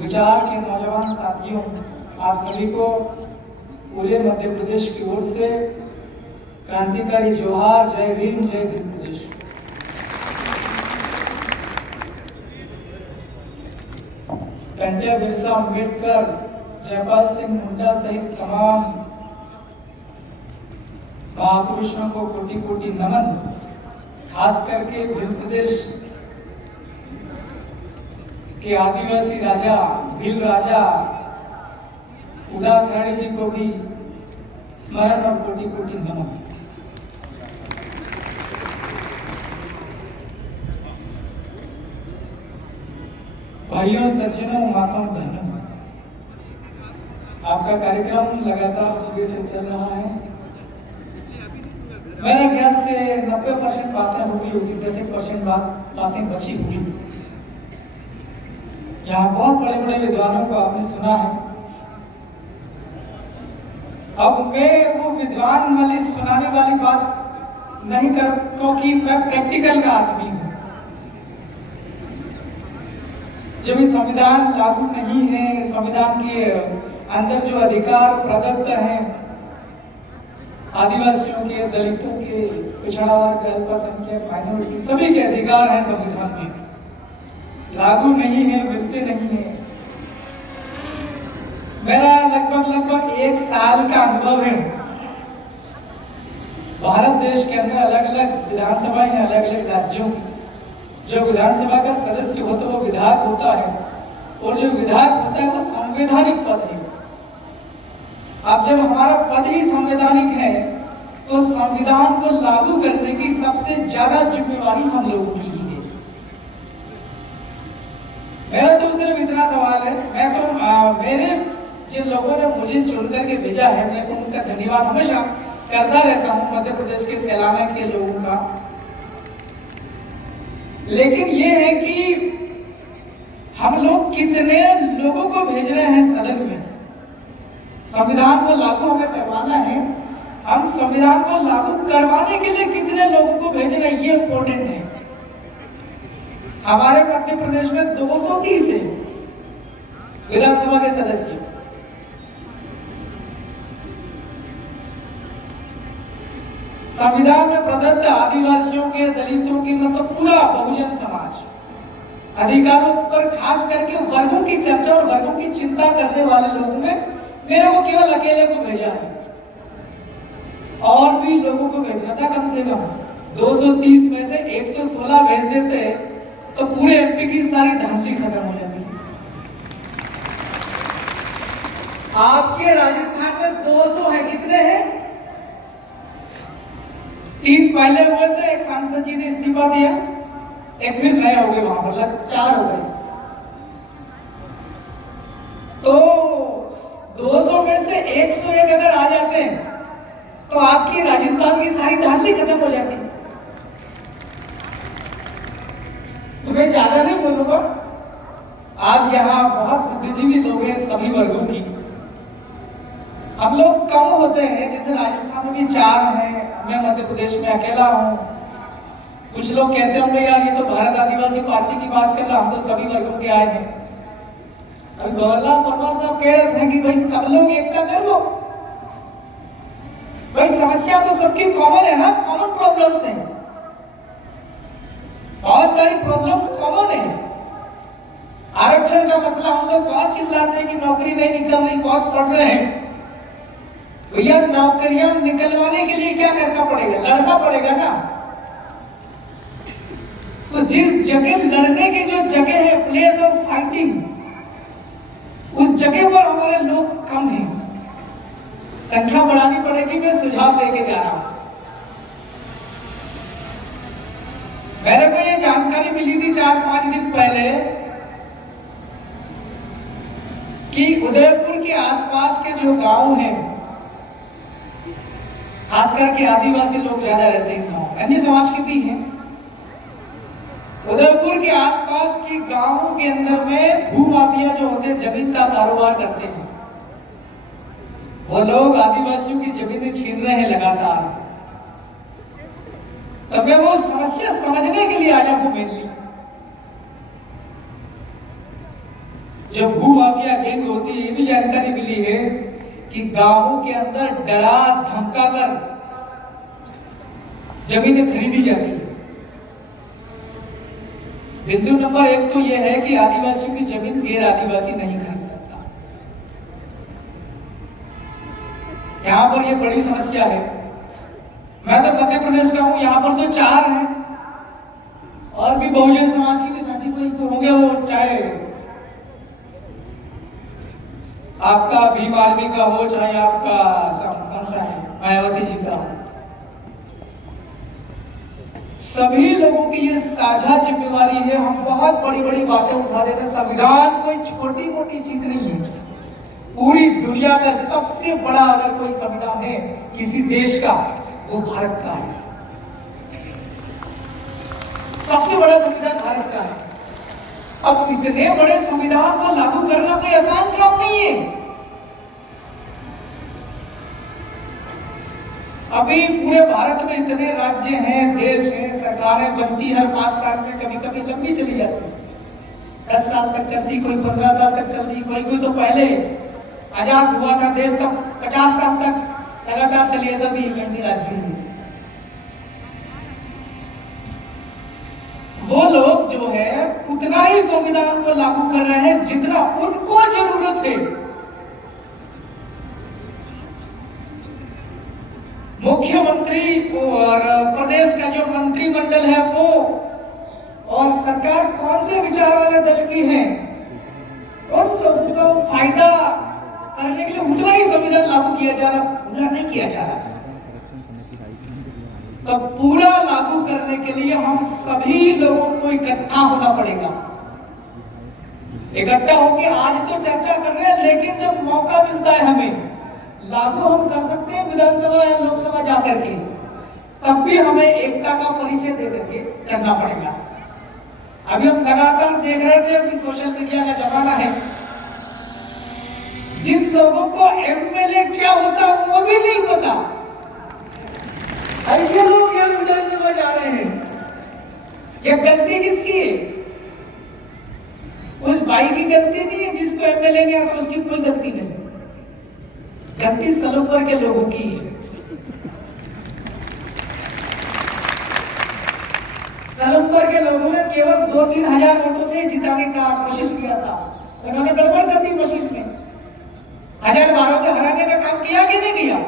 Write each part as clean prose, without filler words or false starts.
विचार के नौजवान साथियों, आप सभी को पूरे मध्य प्रदेश की ओर से क्रांतिकारी जोहार। जय भीम, जय भीम प्रदेश। पंडित बिरसा अम्बेडकर, जयपाल सिंह मुंडा सहित तमाम महापुरुषों को कोटि कोटि नमन। खास करके भील प्रदेश के आदिवासी राजा भील राजा उदा खराड़ी जी को भी स्मरण और कोटि कोटि नमन। भाइयों, सज्जनों, माताओं, बहनों, आपका कार्यक्रम लगातार सुबह से चल रहा है। मेरे ख्याल से 90% बातें हुई होगी, 10% बातें बची हुई। यहाँ बहुत बड़े बड़े विद्वानों को आपने सुना है। अब मैं वो विद्वान वाली सुनाने वाली बात नहीं कर, क्योंकि मैं प्रैक्टिकल का आदमी हूँ। जब ये संविधान लागू नहीं है, संविधान के अंदर जो अधिकार प्रदत्त हैं आदिवासियों के, दलितों के, पिछड़ा वर्ग, अल्पसंख्यक, माइनॉरिटी, सभी के अधिकार हैं संविधान में, लागू नहीं है, मिलते नहीं है। मेरा लगभग 1 साल का अनुभव है। भारत देश के अंदर अलग अलग विधानसभा है, अलग अलग राज्यों की। जो विधानसभा का सदस्य होता है वो विधायक होता है, और जो विधायक होता है वो संवैधानिक पद है। अब जब हमारा पद ही संवैधानिक है तो संविधान को लागू करने की सबसे ज्यादा जिम्मेवारी हम लोगों की ही है। मेरा तो सिर्फ इतना सवाल है, मैं तो मेरे जिन लोगों ने मुझे चुन करके भेजा है, मैं तो उनका धन्यवाद हमेशा करता रहता हूँ, मध्य प्रदेश के सैलाना के लोगों का। लेकिन ये है कि हम लोग कितने लोगों को भेज रहे हैं सदन में। संविधान को लागू हमें करवाना है, हम संविधान को लागू करवाने के लिए कितने लोगों को भेज रहे हैं, ये इंपॉर्टेंट है। हमारे मध्य प्रदेश में 230 है विधानसभा के सदस्य। संविधान में प्रदत्त आदिवासियों के, दलितों की, मतलब पूरा बहुजन समाज अधिकारों पर खास करके वर्गों की चर्चा और वर्गों की चिंता करने वाले लोगों में मेरे को केवल अकेले को भेजा है, और भी लोगों को भेजना था। कम से कम 230 में से 116 भेज देते तो पूरे एमपी की सारी धांधली खत्म हो जाती। आपके राजस्थान में 200 है, कितने हैं? 3 पहले हुए थे, एक सांसद जी ने इस्तीफा दिया, एक फिर नए हो गए, वहां पर लग 4 हो गए। तो 200 में से 101 अगर आ जाते हैं तो आपकी राजस्थान की सारी धांधली खत्म हो जाती। तो मैं ज्यादा नहीं बोलूंगा। आज यहाँ बहुत बुद्धिजीवी लोग हैं सभी वर्गों की। हम लोग कम होते हैं, जैसे राजस्थान में भी 4 हैं, मैं मध्य प्रदेश में अकेला हूँ। कुछ लोग कहते होंगे यार ये तो भारत आदिवासी पार्टी की बात कर रहा, हम तो सभी वर्गों के आए हैं। अभी गौरलाल परमार साहब कह रहे थे कि भाई सब लोग एकता कर लो। भाई समस्या तो सबकी कॉमन है ना, कॉमन प्रॉब्लम्स हैं, बहुत सारी प्रॉब्लम्स कॉमन है। आरक्षण का मसला हम लोग बहुत चिल्लाते हैं कि नौकरी नहीं निकल रही, बहुत पढ़ रहे हैं। भैया नौकरियां निकलवाने के लिए क्या करना पड़ेगा? लड़ना पड़ेगा ना। तो जिस जगह लड़ने की जो जगह है, प्लेस ऑफ फाइटिंग, उस जगह पर हमारे लोग कम हैं, संख्या बढ़ानी पड़ेगी। मैं सुझाव देके जा रहा हूं। मेरे को ये जानकारी मिली थी 4-5 दिन पहले कि उदयपुर के आसपास के जो गांव हैं, खास करके आदिवासी लोग ज्यादा रहते हैं गांव, अन्य समाज के भी हैं। उदयपुर के आसपास के गांवों के अंदर में भूमाफिया जो होते हैं, जमीन का कारोबार करते हैं, वो लोग आदिवासियों की जमीनें छीन रहे हैं लगातार। तो मैं वो समस्या समझने के लिए आया हूं मेनली। जो भू माफिया गैंग होती है, ये भी जानकारी मिली है कि गांवों के अंदर डरा धमका कर जमीनें खरीदी जाती है। बिंदु नंबर 1 तो यह है कि आदिवासियों की जमीन गैर आदिवासी नहीं खरीद सकता। यहां पर यह बड़ी समस्या है। मैं तो मध्य प्रदेश का हूं, यहां पर तो 4 हैं और भी बहुजन समाज की भी शादी कोई होंगे, वो चाहे आपका भीम आर्मी का हो, चाहे आपका कौन सा है मायावती जी का हो, सभी लोगों की ये साझा जिम्मेवारी है। हम बहुत बड़ी बड़ी बातें उठा देते हैं। संविधान कोई छोटी मोटी चीज नहीं है। पूरी दुनिया का सबसे बड़ा अगर कोई संविधान है किसी देश का, वो भारत का है। सबसे बड़ा संविधान भारत का है। अब इतने बड़े संविधान को लागू करना कोई आसान काम नहीं है। अभी पूरे भारत में इतने राज्य हैं, देश हैं, सरकारें बनती हर 5 साल में, कभी कभी लंबी चली जाती, 10 साल तक चलती, कोई 15 साल तक चलती, कोई तो पहले आजाद हुआ था देश तब 50 साल तक लगातार चली, ऐसा भी कई राज्य हैं। वो लोग जो है उतना ही संविधान को लागू कर रहे हैं जितना उनको जरूरत है। मुख्यमंत्री और प्रदेश का जो मंत्रिमंडल है वो और सरकार कौन से विचार वाले दल की है, उन लोगों को फायदा करने के लिए उतना ही संविधान लागू किया जा रहा, पूरा नहीं किया जा रहा। तो पूरा लागू करने के लिए हम सभी लोगों को इकट्ठा होना पड़ेगा। इकट्ठा होकर आज तो चर्चा कर रहे हैं, लेकिन जब मौका मिलता है हमें लागू हम कर सकते हैं विधानसभा या लोकसभा जाकर के, तब भी हमें एकता का परिचय दे करके करना पड़ेगा। अभी हम लगातार देख रहे थे कि सोशल मीडिया का जमाना है, जिन लोगों को एमएलए क्या होता है वो भी नहीं पता, ऐसे लोग यहाँ विधानसभा जा रहे हैं। ये गलती किसकी है? उस भाई की गलती नहीं है जिसको एमएलए गया, तो उसकी कोई गलती नहीं। गलती सलोपर के लोगों की है। सलोपर के लोगों ने केवल 2-3 हजार वोटों से जिताने का कोशिश किया था। उन्होंने गड़बड़ कर दी कोशिश में, 1012 से हराने का काम किया कि नहीं किया?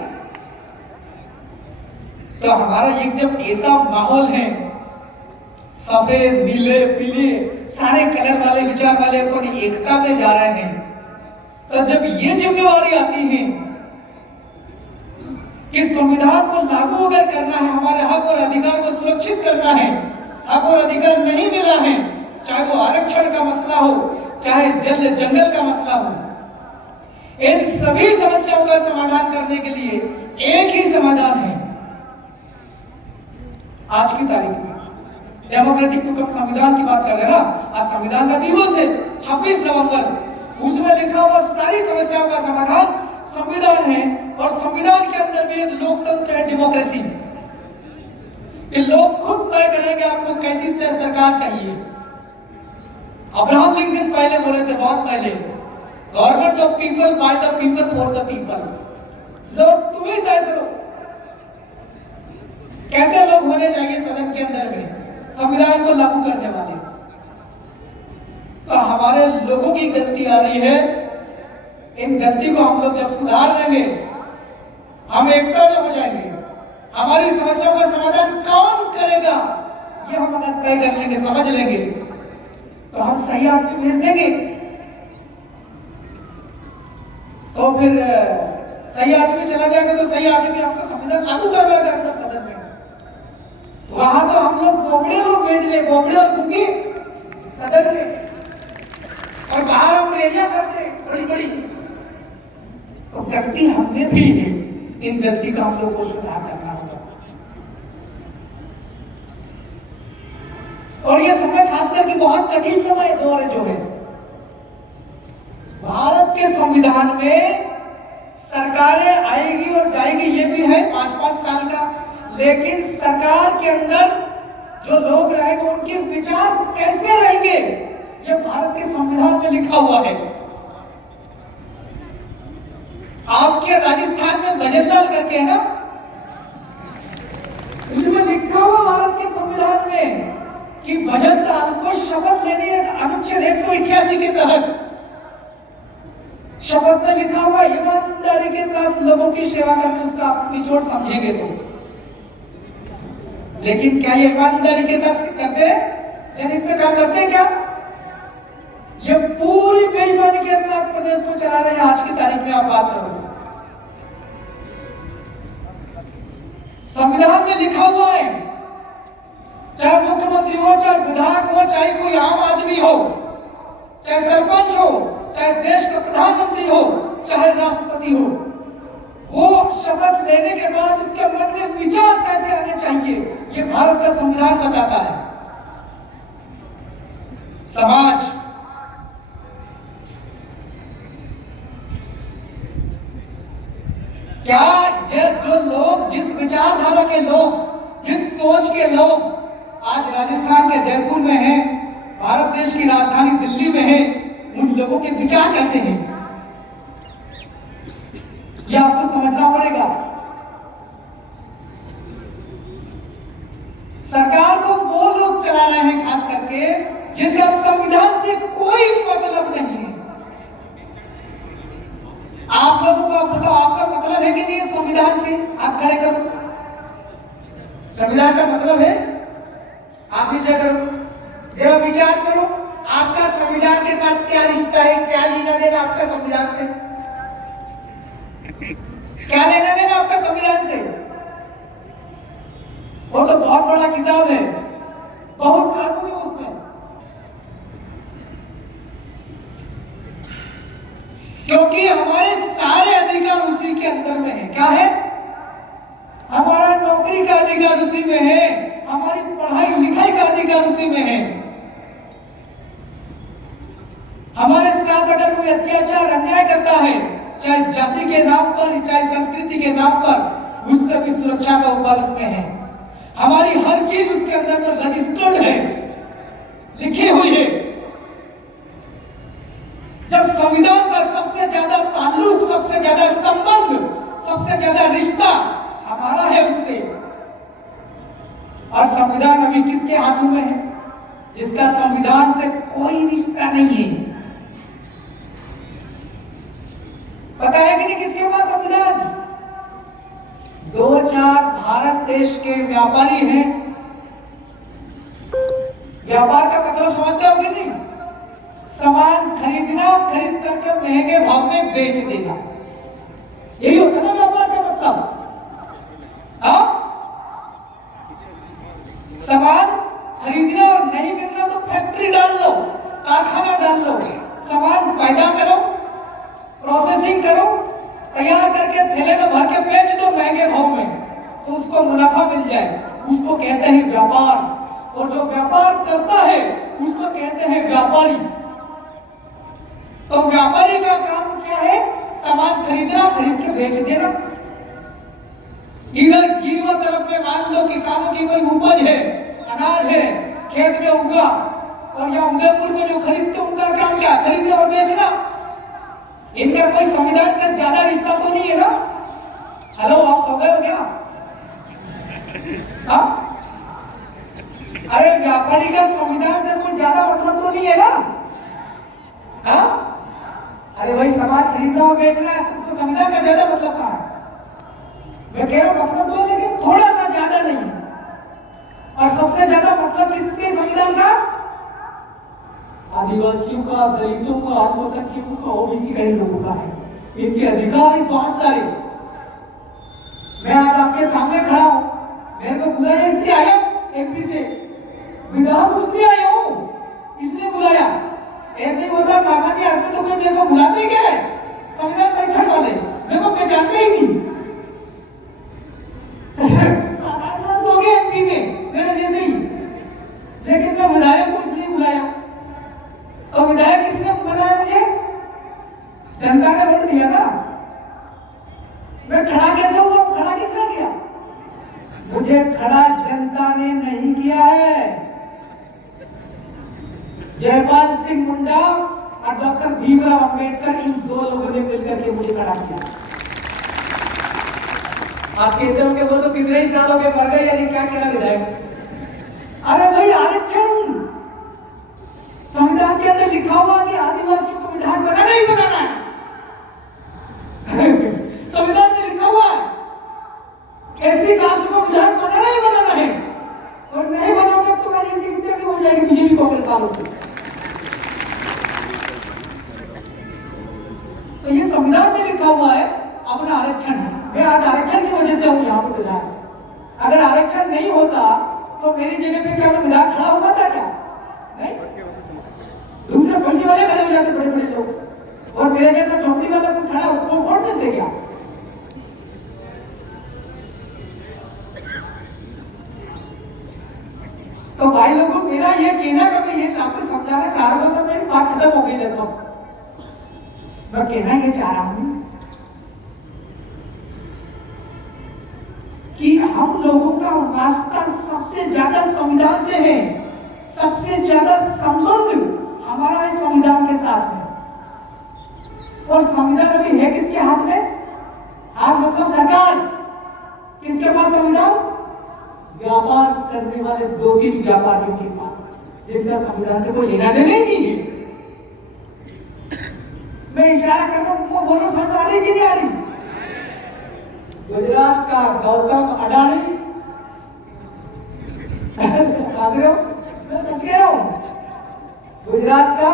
तो हमारा ये जब ऐसा माहौल है, सफेद नीले पीले सारे कलर वाले विचार वाले अपन एकता में जा रहे हैं, तो जब ये जिम्मेवारी आती है कि संविधान को लागू अगर करना है, हमारे हक और अधिकार को सुरक्षित करना है, हक और अधिकार नहीं मिला है, चाहे वो आरक्षण का मसला हो, चाहे जल जंगल का मसला हो, इन सभी समस्याओं का समाधान करने के लिए एक ही समाधान है। आज की तारीख में डेमोक्रेटिक टू संविधान की बात कर रहे हैं ना, आज संविधान का दिवस है 26 नवंबर। उसमें लिखा हुआ सारी समस्याओं का समाधान संविधान है, और संविधान के अंदर भी एक लोकतंत्र है, डेमोक्रेसी। ये लोग खुद तय करेंगे आपको कैसी सरकार चाहिए। अब्राहम लिंकन पहले बोले थे, बहुत पहले, government of people, by the people, for the people. लोग तुम ही तय करो कैसे लोग होने चाहिए सदन के अंदर में संविधान को लागू करने वाले। तो हमारे लोगों की गलती आ रही है, इन गलती को हम लोग जब सुधार लेंगे, हम एकता में हो जाएंगे। हमारी समस्याओं का समाधान कौन करेगा, ये हम अगर तय कर लेंगे, समझ लेंगे, तो हम सही आदमी भेज देंगे। तो फिर सही आदमी चला जाएगा तो सही आदमी आपका संविधान लागू करवाएगा अपना सदन में। वहां तो हम लोग गोबड़े लोग भेज ले, गोबड़े और कुकी सदन में, और बाहर हम रैलियां करते बड़ी बड़ी। तो गलती हमने भी है, इन गलती का हम लोग को सुधार करना होगा। और ये समय खास करके बहुत कठिन समय दौर जो है, भारत के संविधान में सरकारें आएगी और जाएगी, ये भी है 5-5 साल का, लेकिन सरकार के अंदर जो लोग रहेंगे उनके विचार कैसे रहेंगे, ये भारत के संविधान में लिखा हुआ है। आपके राजस्थान में भजनलाल करके है ना, इसमें लिखा हुआ भारत के संविधान में कि भजनलाल को शपथ लेनी है। अनुच्छेद 188 के तहत शपथ में लिखा हुआ ईमानदारी के साथ लोगों की सेवा करने, उसका आप निचोड़ समझेंगे तो। लेकिन क्या ये ईमानदारी के साथ करते हैं, जनहित में काम करते हैं क्या? ये पूरी बेईमानी के साथ प्रदेश को चला रहे हैं। आज की तारीख में आप बात करो, संविधान में लिखा हुआ है, चाहे मुख्यमंत्री हो, चाहे विधायक हो, चाहे कोई आम आदमी हो, चाहे सरपंच हो, चाहे देश का प्रधानमंत्री हो, चाहे राष्ट्रपति हो, वो शपथ लेने के बाद उसके मन में विचार कैसे आने चाहिए, ये भारत का संविधान बताता है। समाज क्या ये जो लोग, जिस विचारधारा के लोग, जिस सोच के लोग आज राजस्थान के जयपुर में हैं, भारत देश की राजधानी दिल्ली में है, उन लोगों के विचार कैसे हैं, यह आपको समझना पड़ेगा। सरकार को वो लोग चला रहे हैं खास करके जिनका संविधान से कोई मतलब नहीं है। आप लोगों का बताओ, आपका मतलब है कि नहीं संविधान से? आप खड़े करो, संविधान का मतलब है? आप नीचे करो, जरा विचार करो, आपका संविधान के साथ क्या रिश्ता है, क्या लेना देना आपका संविधान से? क्या लेना देना आपका संविधान से? वो तो बहुत बड़ा किताब है, बहुत कानून है उसमें। क्योंकि हमारे सारे अधिकार उसी के अंदर में है। क्या है? हमारा नौकरी का अधिकार उसी में है, हमारी पढ़ाई लिखाई का अधिकार उसी में है। हमारे साथ अगर कोई अत्याचार अन्याय करता है, चाहे जाति के नाम पर, चाहे संस्कृति के नाम पर, उससे भी सुरक्षा का उपाय उसमें है। हमारी हर चीज उसके अंदर में रजिस्टर्ड है, लिखी हुई है। जब संविधान का सबसे ज्यादा ताल्लुक, सबसे ज्यादा संबंध, सबसे ज्यादा रिश्ता हमारा है उससे, और संविधान अभी किसके हाथों में है? जिसका संविधान से कोई रिश्ता नहीं है। पता है कि नहीं किसके पास संविधान? दो चार भारत देश के व्यापारी हैं। व्यापार का मतलब समझते हो कि नहीं? सामान खरीदना, खरीद करके महंगे भाव में बेच देना, यही होता है ना व्यापार का मतलब। हाँ, सामान खरीदना और नहीं मिलना तो फैक्ट्री डाल लो, कारखाना डाल लो, सामान पैदा करो, प्रोसेसिंग करो, तैयार करके थैले में भर के बेच दो महंगे भाव में, तो उसको मुनाफा मिल जाए, उसको कहते हैं व्यापार। और जो व्यापार करता है उसको कहते हैं व्यापारी। तो व्यापारी का काम क्या है? सामान खरीदना, खरीद के बेच देना। इधर गिरवा तरफ में मान लो किसानों की कोई उपज है, अनाज है, खेत में उगा, और यहाँ उदयपुर में जो खरीदते उनका काम क्या? खरीदना और बेचना। इनका कोई संविधान से ज्यादा रिश्ता तो नहीं है ना? हेलो, आप सो गए हो क्या? हाँ? अरे व्यापारी का संविधान से कोई ज्यादा मतलब तो नहीं है ना? हाँ? अरे भाई, सामान खरीदना और बेचना है तो संविधान का ज्यादा मतलब कहाँ है? मैं कह रहा हूँ मतलब तो, लेकिन थोड़ा सा ज्यादा नहीं है। और सबसे ज्यादा मतलब किसके संविधान का? आदिवासियों का, दलितों का, अल्पसंख्यकों का, ओबीसी का, इन लोगों का है। इनके अधिकार हैं बहुत सारे। मैं आज आपके सामने खड़ा हूं, मेरे को बुलाया इसलिए आया एमपी से, विधान इसलिए आया हूं, इसलिए बुलाया। ऐसे ही होता सामान्य आदमी तो कोई मेरे को बुलाते क्या है? संविधान परीक्षण वाले मेरे को पहचानते ही नहीं। साधारण लोग हैं एमपी में मेरे जैसे ही, लेकिन मैं विधायक को इसलिए बुलाया। तो विधायक किसने बनाया मुझे? जनता ने वोट दिया ना। मैं खड़ा कैसे हुआ? खड़ा किसने किया? मुझे खड़ा जनता ने नहीं किया है। जयपाल सिंह मुंडा और डॉक्टर भीमराव अंबेडकर, इन दो लोगों ने मिलकर के मुझे खड़ा किया। आप कहते होंगे वो तो कितने ही सालों के बढ़ गए, यानी क्या कहना विधायक। अरे भाई आरक्षण संविधान के अंदर लिखा हुआ कि आदिवासियों को विधायक बनाना ही बनाना है। संविधान में लिखा हुआ है एससी कास्ट को विधायक बनाना ही बनाना है, और नहीं बनाओगे तो मेरी ऐसी कैसे हो जाएगी बीजेपी कांग्रेस वालों की। तो ये संविधान में लिखा हुआ है अपना आरक्षण है। मैं आज आरक्षण की वजह से हूं यहाँ पर विधायक। अगर आरक्षण नहीं होता तो मेरी जगह पे क्या मैं विधायक खड़ा होता था क्या? नहीं, दूसरे पैसे वाले खड़े हो जाते, बड़े बड़े लोग, और मेरे जैसा झोपड़ी वाला कोई खड़ा हो वोट देते क्या? तो भाई लोगों, मेरा ये कहना कि मैं ये आपको समझाना चाह रहा हूं, मेरी बात खत्म हो गई लगभग। मैं कहना ये चाह रहा हूं कि हम लोगों का वास्ता सबसे ज्यादा संविधान से है, सबसे ज्यादा संबंध हमारा इस संविधान के साथ है। और संविधान अभी है किसके हाथ में? हाथ मतलब सरकार। किसके पास संविधान? व्यापार करने वाले दो तीन व्यापारियों के पास, जिनका संविधान से कोई लेना देना नहीं है। मैं इशारा कर रहा हूं, वो बोलो समझ आ रही कि नहीं आ रही? गुजरात का गौतम अडानी, मैं सच कह रहा हूं, गुजरात का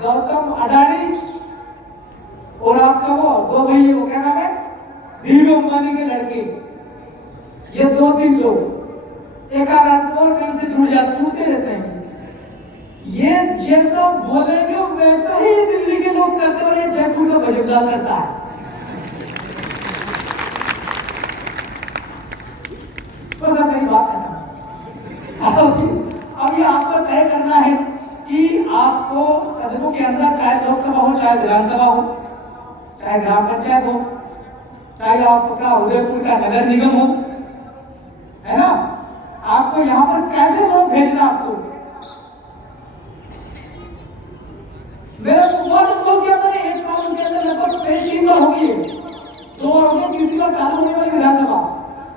गौतम अडानी और आपका वो दो भाई, वो क्या नाम है, धीरू अंबानी के लड़के, ये दो तीन लोग एक आध और कहीं से जुड़ जाते रहते हैं। ये जैसा बोलेंगे वैसा ही दिल्ली के लोग करते हैं, और ये जयपुर का भजनलाल करता है। बस अब मेरी बात खत्म। अभी आपको तय करना है कि आपको सदनों के अंदर, चाहे लोकसभा हो, चाहे विधानसभा हो, चाहे ग्राम पंचायत हो, चाहे आपका उदयपुर का नगर निगम हो, है ना, आपको यहाँ पर कैसे लोग भेजना आपको। मेरा बहुत अनुभव किया मैंने, एक साल के अंदर लगभग 3 बार हो गई है, 2 बार हो गई, तीसरी बार चालू होने वाली विधानसभा।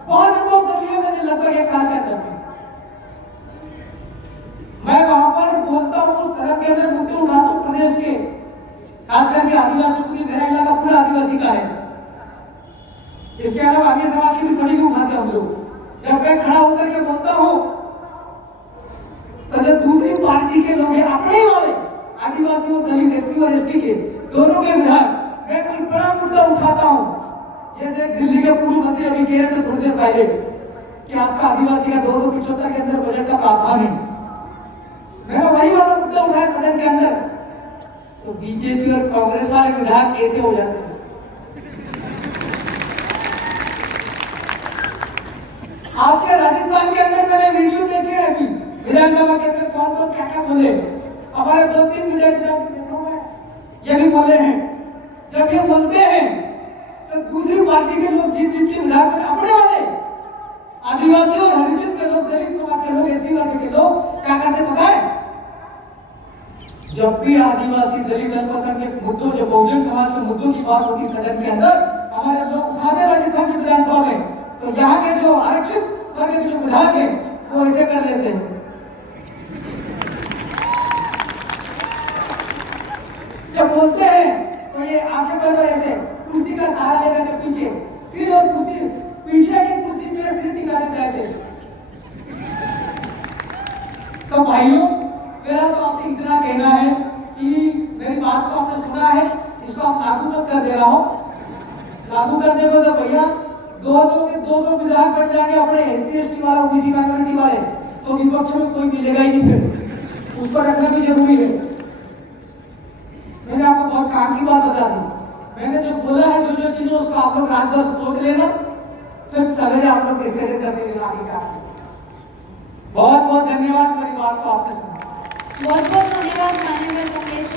बहुत अनुभव कर लिया मैंने लगभग 1 साल के अंदर। मैं वहां पर बोलता हूँ, सड़क के अंदर मुद्दे उठाता हूँ प्रदेश के, खास करके आदिवासियों की। मेरा इलाका पूरा आदिवासी का है, इसके अलावा अन्य समाज की भी सभी उठाते हम लोग। जब मैं खड़ा होकर के बोलता हूँ तो जब दूसरी पार्टी के लोग अपने ही वाले आदिवासी और दलित, एससी और एसटी के दोनों के विधायक, मैं कोई बड़ा मुद्दा उठाता हूँ, जैसे दिल्ली के पूर्व मंत्री अभी कह रहे थे थोड़ी देर पहले कि आपका आदिवासी का 275 के अंदर बजट का प्रावधान है, मैंने वही वाला मुद्दा उठाया सदन के अंदर, तो बीजेपी और कांग्रेस वाले विधायक ऐसे हो जाते हैं। आपके राजस्थान के अंदर मैंने वीडियो देखे हैं अभी, विधानसभा के अंदर कौन कौन क्या क्या बोले। हमारे 2-3 विधायक ये भी बोले हैं। जब ये बोलते हैं तो दूसरी पार्टी के लोग जीत जीत के विधायक अपने वाले आदिवासी और हरिजन के लोग, दलित समाज के लोग, एससी वर्ग के लोग क्या करते पता है? जब भी आदिवासी, दलित, अल्पसंख्यक मुद्दों, जब बहुजन समाज के मुद्दों की बात होती सदन के अंदर, हमारे लोग उठाते राजस्थान की विधानसभा में, तो यहाँ के जो आरक्षित वर्ग के जो विधायक हैं वो ऐसे कर लेते हैं। जब बोलते हैं तो ये आंखें बंद और ऐसे कुर्सी का सहारा लेकर के पीछे सिर, और कुर्सी पीछे की कुर्सी पे सिर टिका देते ऐसे। तो भाइयों, मेरा तो आपसे इतना कहना है कि मेरी बात को आपने सुना है, इसको आप लागू मत कर दे रहा हो। लागू कर देगा तो भैया 200 के 200 विधायक बन जाएंगे अपने एससी एसटी वाले, ओबीसी माइनॉरिटी वाले, तो विपक्ष में कोई मिलेगा ही नहीं, फिर उसको रखना भी जरूरी है। मैंने आपको बहुत काम की बात बता दी। मैंने जो बोला है, जो चीजें, उसको आप लोग रात भर सोच लेना, फिर सवेरे आप लोग डिस्कशन करते रहना आगे का। बहुत बहुत धन्यवाद मेरी बात को आपने सुना। बहुत बहुत धन्यवाद माननीय कमलेश।